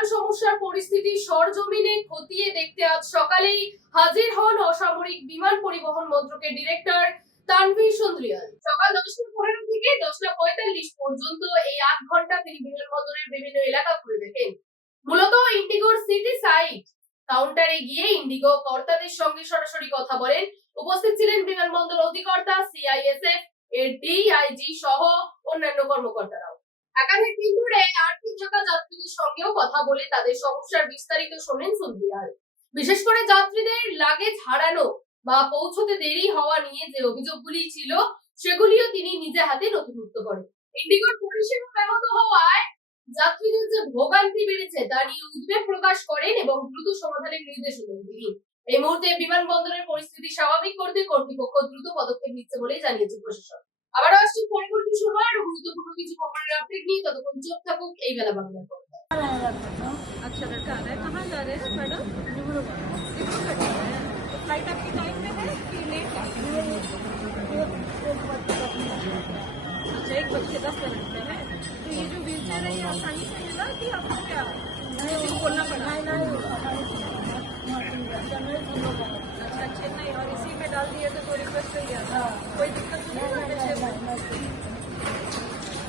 বিমান সমস্যার পরিস্থিতি সরজমিনে খতিয়ে দেখতে আজ সকালেই হাজির হন অসামরিক বিমান পরিবহন মন্ত্রকের ডিরেক্টর তানভি সুন্দ্রিয়াল। সকাল দশটা পনেরো থেকে দশটা পঁয়তাল্লিশ পর্যন্ত এই আধ ঘণ্টা তিনি বিমানবন্দরের বিভিন্ন এলাকা ঘুরে দেখেন। মূলত ইন্ডিগোর সিটি সাইট কাউন্টারে গিয়ে ইন্ডিগো কর্তাদের সঙ্গে সরাসরি কথা বলেন। উপস্থিত ছিলেন বিমানবন্দর অধিকর্তা সিআইএসএফ এর ডিআইজি সহ অন্যান্য কর্মকর্তারাও। একাধিক যাত্রীদের সঙ্গেও কথা বলে তাদের সমস্যার বিস্তারিত শোনেন সুন্দিয়াল বিশেষ করে যাত্রীদের লাগেজ হারানো বা পৌঁছতে দেরি হওয়া নিয়ে যে অভিযোগগুলি ছিল, সেগুলিও তিনি নিজে হাতে নথিভুক্ত করেন। ইন্ডিগোর পরিষেবা ব্যাহত হওয়ায় যাত্রীদের যে ভোগান্তি বেড়েছে তা নিয়ে উদ্বেগ প্রকাশ করেন এবং দ্রুত সমাধানের নির্দেশ দেন তিনি। এই মুহূর্তে বিমানবন্দরের পরিস্থিতি স্বাভাবিক করতে কর্তৃপক্ষ দ্রুত পদক্ষেপ নিচ্ছে বলেই জানিয়েছে প্রশাসন। আবারও আসছে পরবর্তী সময় আরও গুরুত্বপূর্ণ কিছু খবরের আপডেট নিয়ে। ততক্ষণ চোখ থাকুক, এই বেলা বাংলা। अच्छा लड़का रहा है? कहाँ जा रहे हैं मैडम? फ़्लाइट आपकी टाइम में है कि लेट अच्छा एक बज दस मिनट में है। तो ये जो व्हील है ये आसानी से मिला कि आपको क्या बोलना पड़ा। अच्छा चेन्नई और इसी में डाल दिया तो, तो कोई रिक्वेस्ट कर दिया। था कोई दिक्कत तो नहीं है